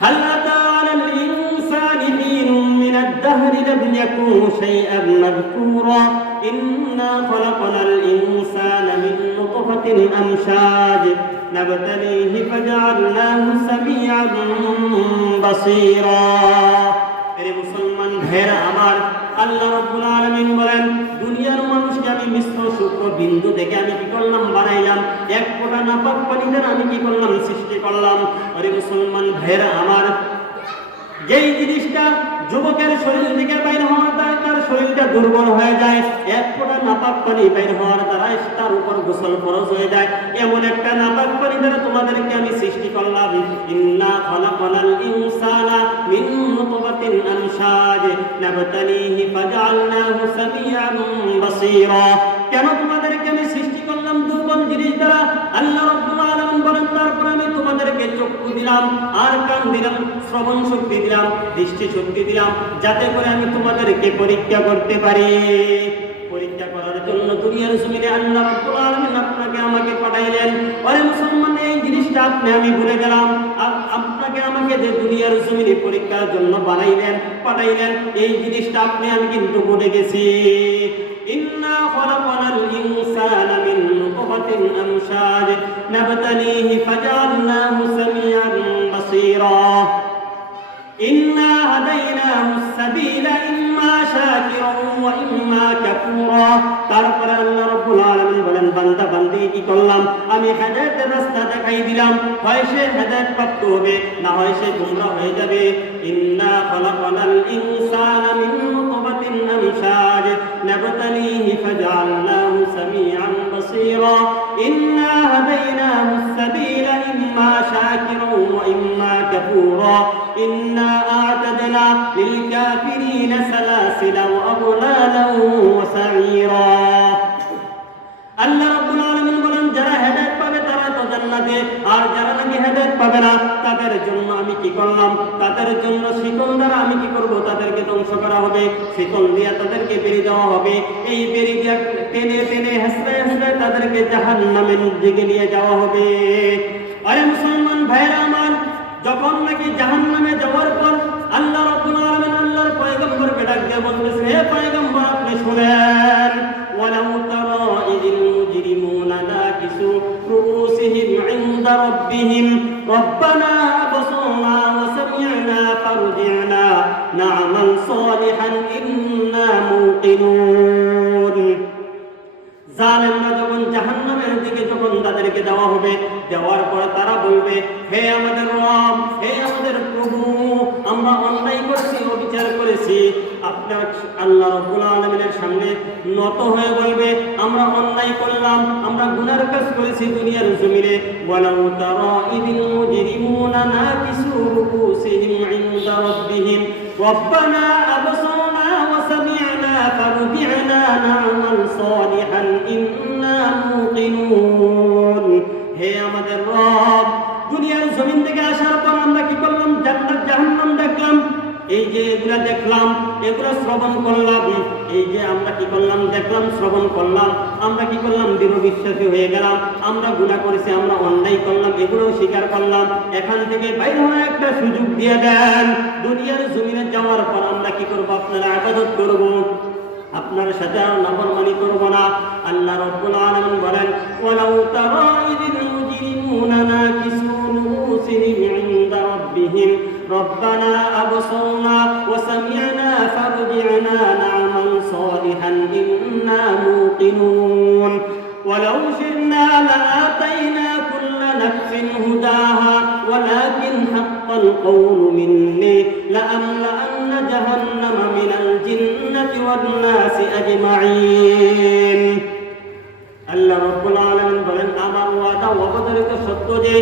হাল আতা আলাল ইনসানি হিনুম মিনাদ দাহরি লাম ইয়াকুন শাইআন মাযকুরা ইন্না খালাকনাল ইনসানা মিন নুতফাতিন আমশাজ নাবতালিহি ফাজআলনাহু সামিআন বাসীরা। এরে মুসলমান ভাইরা আমার, আল্লাহ রাব্বুল আলামিন বলেন দুনিয়ার মানুষকে আমি মিশ্র শুক্র বিন্দু থেকে আমি কি করলাম, বানাইলাম। এক ফোঁটা নাপাক পানি দ্বারা আমি কি করলাম, সৃষ্টি করলাম। আরে মুসলমান ভাইরা আমার, যেই জিনিসটা যুবকের শরীর থেকে বাইর হওয়ার দ্বারা তার শরীরটা দুর্বল হয়ে যায়, এক ফোঁটা নাপাক পানি বাইর হওয়ার দ্বারা তার উপর গোসল ফরজ হয়ে যায়, এমন একটা নাপাক পানি দ্বারা তোমাদেরকে আমি সৃষ্টি করলাম। ইন্না খালাকনাল ইনসানা মিন নুতফাতিন আমশাজ নাবতালিহি ফাজআলনাহু সামিআন বাসীরা। কেন তোমাদেরকে আমি সৃষ্টি করলাম দুর্বল জিনিস দ্বারা? আল্লাহ রাব্বুল আলামিন বলেন তারপর আমি তোমাদেরকে চক্ষু দিলাম, আর কান দিলাম, শ্রবণ শক্তি দিলাম, দৃষ্টি শক্তি দিলাম, যাতে করে আমি তোমাদেরকে পরীক্ষা করতে পারি। পরীক্ষা করার জন্য দুনিয়ার জমিনে আল্লাহ রাব্বুল আলামিন আপনাকে আমাকে পাঠাইলেন। আরে মুসলমান, এই জিনিসটা আপনি আমি ভুলে গেলাম। আপনাকে আমাকে যে দুনিয়ার জমিনে পরীক্ষার জন্য বানাইলেন, পাঠাইলেন, এই জিনিসটা আপনি আমি কিন্তু ভুলে গেছি। ইন্না খালাকনাল ইনসানা মিন নুতফাতিন আমশাজ নাবতালিহি ফাজআলনাহু সামিআন বাসীরা। ইন্না হাদাইনাহুস সাবিলা ইম্মা শাকিরান ওয়া ইম্মা কাফুরা। তারপরে আল্লাহ রাব্বুল আলামিন বলেন বান্দা বান্দি কি করলাম, আমি হেদায়েতের রাস্তা দেখাই দিলাম, হয় সে হেদায়েত প্রাপ্ত হবে, না হয় সে গোমরাহ হয়ে যাবে। ইন্না খালাকনাল ইনসানা মিন নুতফাতিন আমশাজ নাবতালিহি ফাজআলনাহু সামিআন বাসীরা। ইন্না হাদাইনাহুস সাবিলা ইম্মা শাকিরান ওয়া ইম্মা কাফুরা। ইন্না আ'তাদনা লিল কাফিরিনা সালাসিলা ওয়া আগলালা ওয়া সাঈরা। আল্লাহ রাব্বুল আলামিন বলেন যারা হেদায়েত পাবে তারা তো জান্নাতে, আর যারা নাকি হেদায়েত পাবে না তাদের জন্য আমি কি করলাম, তাদের জন্য শিকল দ্বারা আমি কি করব, তাদেরকে ধ্বংস করা হবে, শিকল দিয়ে তাদেরকে বেরিয়ে দেওয়া হবে। এই বেরিয়ে দিয়ে টেনে টেনে হেসড়ে হেসড়ে তাদেরকে জাহান্নামের দিকে নিয়ে যাওয়া হবে। আরে মুসলমান ভাইরা আমার, যখন নাকি জাহান্নামে যাওয়ার পর আল্লাহ রাব্বুল আলামিন আল্লাহর পয়গম্বরকে ডাক দিয়ে বলতেছেন, হে পয়গম্বর আপনি শুনেন, ওয়ালাউ তারা ইযিল মুজরিমুনা নাকিসু রুউসিহিম ইনদা রাব্বিহিম রব্বানা আবসারনা ওয়া সামি'না ফারজি'না না'মাল সালিহান ইন্না মুকিনুন। জালেমরা যখন জাহান্নামের দিকে যখন তাদেরকে দেওয়া হবে, দেওয়ার পর তারা বলবে, হে আমাদের রব, হে আমাদের প্রভু, আমরা অন্যায় করেছি, অবিচার করেছি। আপনার আল্লাহ রাব্বুল আলামিনের সামনে নত হয়ে বলবে, আমরা অন্যায় করলাম, আমরা গুনার কাজ করেছি দুনিয়ার জমিনে। ওয়ালাউ তারা ইযিল মুজরিমুনা নাকিসু রুউসিহিম ইনদা রাব্বিহিম রব্বানা আবসারনা ওয়া সামি'না ফারজি'না না'মাল সালিহান ইন্না মুকিনুন। হে আমাদের রব, দুনিয়ার জমিন থেকে আসার পর আমরা কি করলাম, জান্নাত জাহান্নাম দেখলাম, এই যে এগুলা দেখলাম, এগুলো শ্রবণ করলাম, এই যে আমরা কি করলাম, দেখলাম, শ্রবণ করলাম, আমরা কি করলাম, দৃঢ় বিশ্বাসী হয়ে গেলাম, আমরা গুনাহ করেছি, আমরা অন্যায় করলাম, এগুলো স্বীকার করলাম। এখান থেকে বাইরে হওয়ার একটা সুযোগ দিয়ে দেন। দুনিয়ার জমিনে যাওয়ার পর আমরা কি করব, আপনার ইবাদত করব, আপনার সাথে আর নাফরমানি করব না। আল্লাহ রাব্বুল আলামিন বলেন, ওয়ালাউ তারা ইযিল মুজরিমুনা নাকিসু রুউসিহিম ইনদা রাব্বিহিম রব্বানা আবসারনা ওয়া সামি'না ফারজি'না না'মাল সালিহান ইন্না মুকিনুন। ওয়ালাউ শি'না লাআতাইনা কুল্লা নাফসিন হুদাহা ওয়ালাকিন হাক্কাল কওলু মিন্নি লাআমলাআন্না জাহান্নামা মিনাল জিন্নাতি ওয়ান নাসি আজমাইন। আল্লাহ রাব্বুল আলামিন বলেন, আমার ওয়াদা অবধারিত সত্য যে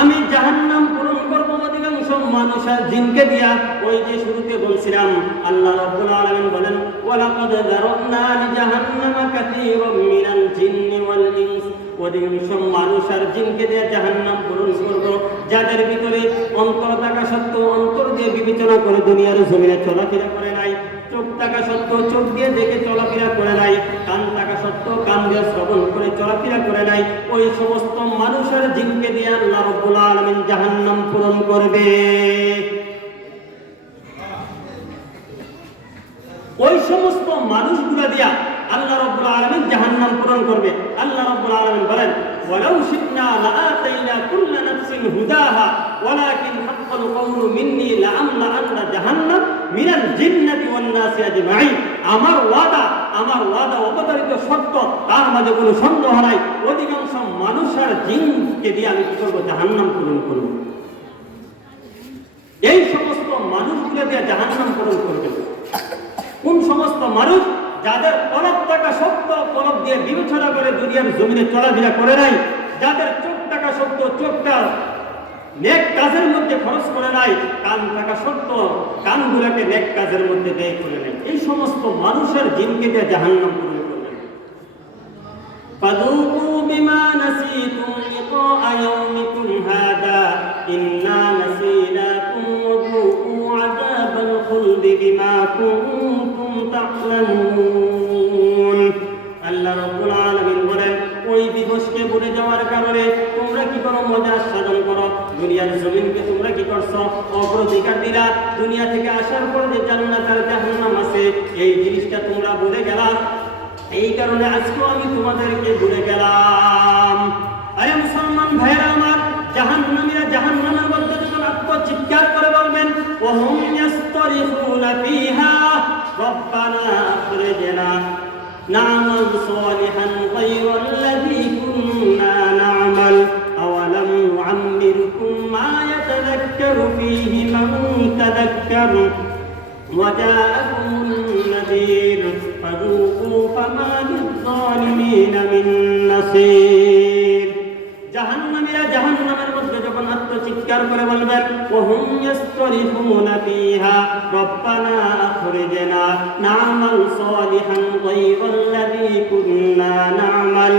আমি জাহান্নাম পূরণ করব অধিকাংশ মানুষ আর জিনকে দিয়া। ওই যে শুরুতে বলছিলাম, আল্লাহ রাব্বুল আলামিন বলেন, ওয়ালাকাদ যারানা লিজাহান্নামা কাসীরাম মিনাল জিন্নি ওয়াল ইনস। অধিকাংশ মানুষ আর জিনকে দিয়ে জাহান্নাম পূরণ করব, যাদের ভিতরে অন্তর থাকা সত্ত্বেও অন্তর দিয়ে বিবেচনা করে দুনিয়ার জমিনে চলাফেরা করে নাই, চোখ থাকা সত্ত্বেও চোখ দিয়ে দেখে চলাফেরা করে নাই, কান থাকা সত্ত্বেও কান দিয়ে শ্রবণ করে চলাফেরা করে নাই, ওই সমস্ত মানুষ আর জিনকে জিনকে দিয়ে আল্লাহ রাব্বুল আলামিন জাহান্নাম পূরণ করবে। ওই সমস্ত মানুষগুলা দিয়া আল্লাহ রাব্বুল আলামিন জাহান্নাম পূরণ করবে। আল্লাহ রাব্বুল আলামিন বলেন, ওয়ালাউ শি'না লাআতাইনা কুল্লা নাফসিন হুদাহা ওয়ালাকিন হাক্কাল কওলু মিন্নী লাআমলাআন্না জাহান্নাম মিনাল জিন্নাতি ওয়ান নাসি আজমাইন। আমার ওয়াদা অবতারিত সত্য, তার মাঝে কোনো সন্দেহ নাই। অধিকাংশ মানুষ আর জিনকে দিয়ে আমি কি করবো? জাহান্নাম পূরণ করব। এই সমস্ত মানুষগুলো দিয়ে জাহান্নাম পূরণ করবে। কোন সমস্ত মানুষ? যাদের কলব টাকা সত্য, কলব দিয়ে বিবেচনা করে দুনিয়ার জমিনে চলাফেরা করে নাই, যাদের চোখ টাকা সত্য, চোখটা নেক কাজের মধ্যে খরচ করে নাই, কান টাকা সত্য, কানগুলোকে নেক কাজের মধ্যে ব্যয় করে নাই, এই সমস্ত মানুষের জিনকে দিয়ে জাহান্নাম পূরণ করবেন। ফাযুকু বিমা নাসিতুম লিকাআ ইয়াউমিকুম হাদা ইন্না নাসীনাকুম ওয়াযুকু আযাবাল খুলদি বিমা কুনতুম তা'লামুন। আল্লাহ রাব্বুল আলামিন বলেন, ওই দিবসকে ভুলে যাওয়ার কারণে তোমরা কি করো? মজা সাধন করো। দুনিয়ার জমিনকে তোমরা কি করছো? অগ্রাধিকার দিলা। দুনিয়া থেকে আসার পর যে জান্নাত আর জাহান্নাম আছে, এই জিনিসটা তোমরা ভুলে গেলা। এই কারণে আজকে আমি তোমাদেরকে ভুলে গেলাম। আরে মুসলমান ভাইরা আমার, জাহান্নামীরা জাহান্নামের মধ্যে যখন আত্মচিৎকার করে বলবেন, ওয়াহুম ইয়াসতারিফুনা ফিহা রব্বানা আখরিজনা না'মাল সালিহান গায়রাল্লাযী কুন্না না'মাল আওয়ালাম নু'আম্মিরকুম মা ইয়াতাযাক্কারু ফীহি মান তাযাক্কার ওয়া জাআকুমুন নাযীর ফাযূকু ফামা লিয-যালিমিনা মিন নাসীর। জাহান্নামীরা জাহান্নামের মধ্যে যখন আত্মচিৎকার করে বলবেন, ওয়াহুম ইয়াসতারিফুনা ফিহা রব্বানা আখরিজনা না'মাল সালিহান গায়রাল্লাযী কুন্না না'মাল।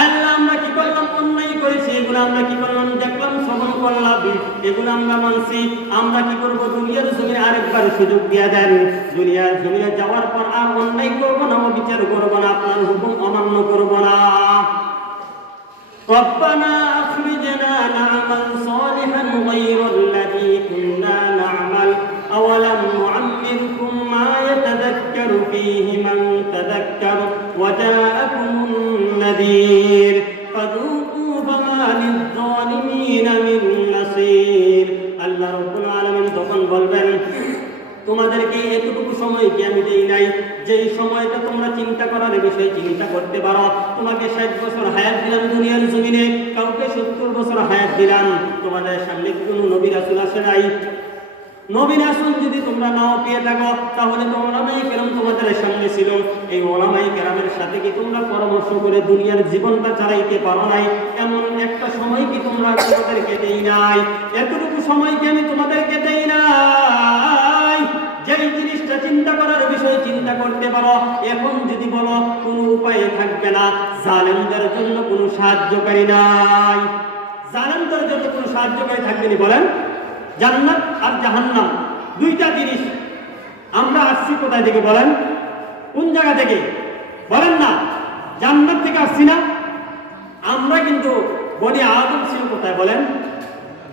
আল্লাহ, আমরা কি করলাম? অন্যায় করেছি, এগুলো আমরা কি করলাম? দেখলাম, শ্রবণ করলাম, এগুলো আমরা মানছি। আমরা কি করব? দুনিয়ার জমিনে আরেকবার সুযোগ দিয়ে দেন। দুনিয়ার জমিনে যাওয়ার পর আর অন্যায় করবো না, অবিচার করবো না, আপনার হুকুম অমান্য করবো না। রব্বানা আখরিজনা না'মাল সালিহান গায়রাল্লাযী কুন্না না'মাল আওয়ালাম নু'আম্মিরকুম মা ইয়াতাযাক্কারু ফীহি মান তাযাক্কার ওয়া জাআকুমুন নাযীর ফাযূকু ফামা লিয-যালিমিনা মিন নাসীর। আল্লাহ রাব্বুল আলামিন তখন বলবেন, তোমাদেরকে এতটুকু সময় কি আমি দেই নাই, যেই সময়টা তোমরা চিন্তা করার বিষয়ে চিন্তা করতে পারো? তোমাকে 60 বছর হায়াত দিলাম দুনিয়ার জমিনে, কাউকে 70 বছর হায়াত দিলাম। তোমাদের সামনে কোনো নবী রাসূল আসে নাই। নবী রাসূল যদি তোমরা নাও পেয়ে থাকো, তাহলে তো ওলামায়ে কেরাম তোমাদের সামনে ছিল। এই ওলামায়ে কেরামের সাথে কি তোমরা পরামর্শ করে দুনিয়ার জীবনটা চালাইতে পারো নাই? এমন একটা সময় কি তোমরা তোমাদেরকে দেই নাই? এতটুকু সময় কি আমি তোমাদেরকে দেই নাই? যেই জিনিসটা চিন্তা করার বিষয় চিন্তা করতে পারো, এখন যদি বলো কোনো উপায় থাকবে না। জালেমদের জন্য কোনো সাহায্যকারী নাই। জালেমদের জন্য কোনো সাহায্যকারী থাকবে না। বলেন, জান্নাত আর জাহান্নাম দুইটা জিনিস। আমরা আসছি কোথায় থেকে? বলেন, কোন জায়গা থেকে? বলেন না, জান্নাত থেকে আসছি না? আমরা কিন্তু বনি আদম ছিল কোথায়? বলেন,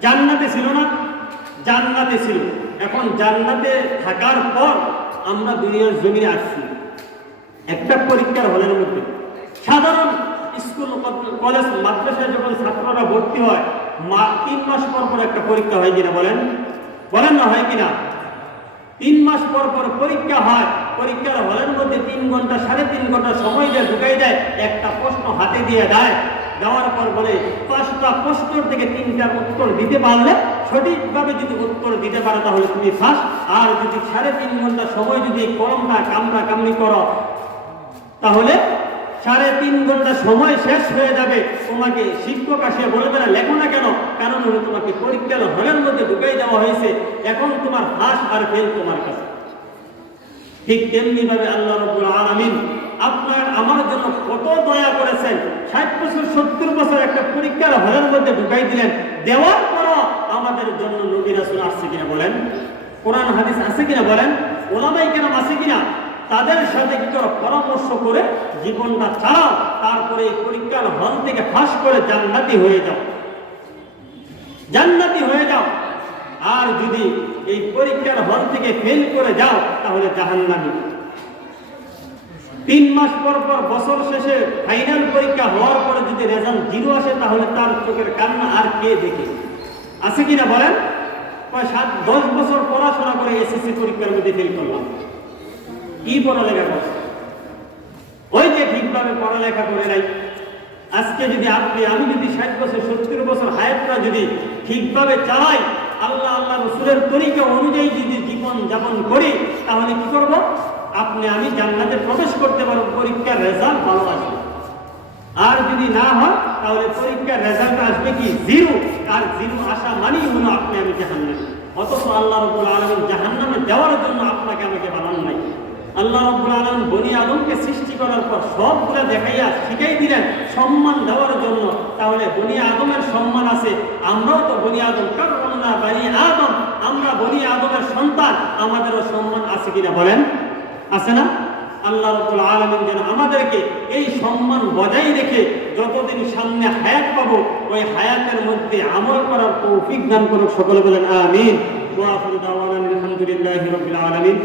জান্নাতে ছিল না? জান্নাতে ছিল। এখন জান্নাতে থাকার পর আমরা দুনিয়ার জমিনে আসছি একটা পরীক্ষার হলের মধ্যে। সাধারণ স্কুল, কলেজ, মাদ্রাসায় যখন ছাত্ররা ভর্তি হয়, 3 মাস পর পর একটা পরীক্ষা হয় কিনা? বলেন, বলেন না, হয় কিনা? 3 মাস পর পর পরীক্ষা হয়। পরীক্ষার হলের মধ্যে 3 ঘন্টা 3.5 ঘন্টা সময় দিয়ে ঢুকাই দেয়। একটা প্রশ্ন হাতে দিয়ে দেয়, দেওয়ার পর বলে 5টা প্রশ্ন থেকে 3টার উত্তর দিতে পারলে, সঠিকভাবে যদি উত্তর দিতে পারো তাহলে তুমি ফার্স্ট। আর যদি 3.5 ঘন্টা সময় যদি কলমটা কামড়ি করো, তাহলে 3.5 ঘন্টা সময় শেষ হয়ে যাবে। তোমাকে শিক্ষক আসে বলবে না লেখো না কেন? কারণ হলো তোমাকে পরীক্ষার হলের মধ্যে ঢুকাই দেওয়া হয়েছে। এখন তোমার পাস আর ফেল তোমার কাছে। ঠিক তেমনি ভাবে আল্লাহ রাব্বুল আলামিন আপনার আমার জন্য কত দয়া করেছেন। 60 বছর 70 বছর একটা পরীক্ষার হলের মধ্যে ঢুকাই দিলেন। দেওয়ার পরও আমাদের জন্য নবী রাসূল আসছে কিনা? বলেন, কোরআন হাদিস আছে কিনা? বলেন, ওলামায়ে কেরাম আছে কিনা? তাদের সাথে কি করো, পরামর্শ করে জীবনটা চালাও, তারপরে এই পরীক্ষার হল থেকে ফাঁস করে জান্নাতি হয়ে যাও, জান্নাতি হয়ে যাও। আর যদি এই পরীক্ষার হল থেকে ফেল করে যাও তাহলে জাহান্নামী। 3 মাস পর পর বছর শেষে ফাইনাল পরীক্ষা হওয়ার পরে যদি রেজাল্ট 0 আসে তাহলে তার চোখের কান্না আর কে দেখে? আছে কিনা বলেন? 7-10 বছর পড়াশোনা করে এসএসসি পরীক্ষার মধ্যে ফেল করলাম, কি পড়ালেখা করছে? ওই যে ঠিকভাবে পড়ালেখা করে নাই। আজকে যদি আমি যদি 60 বছর 70 বছর হায়াতটা যদি ঠিকভাবে চালাই, আল্লাহ রাসূলের তরিকা অনুযায়ী যদি জীবন যাপন করি, তাহলে কি করব? আমি জান্নাতে প্রবেশ করতে পারবো, পরীক্ষার রেজাল্ট ভালো আসবে। আর যদি না হয় তাহলে পরীক্ষার রেজাল্ট আসবে কি 0, আর 0 আসা মানেই হলো আমি জাহান্নামী। অথচ আল্লাহ রাব্বুল আলামিন জাহান্নামে যাওয়ার জন্য আপনাকে আমাকে বানান নাই। আল্লাহ রাব্বুল আলামিন বনি আদমকে সৃষ্টি করার পর সবগুলা দেখাইয়া শিখাই দিলেন সম্মান দেওয়ার জন্য। তাহলে বনি আদমের সম্মান আছে, আমরাও তো বনি আদম, কাররামনা বনি আদম, আমরা বনি আদমের সন্তান, আমাদেরও সম্মান আছে কিনা বলেন? আছে না? আল্লাহ রাব্বুল আলামিন যেন আমাদেরকে এই সম্মান বজায় রেখে যতদিন সামনে হায়াত পাবো, ওই হায়াতের মধ্যে আমল করার তৌফিক দান করুক। সকলে বলেন আমিন। ওয়া আখিরু দাওয়ানা আলহামদুলিল্লাহি রাব্বিল আলামিন।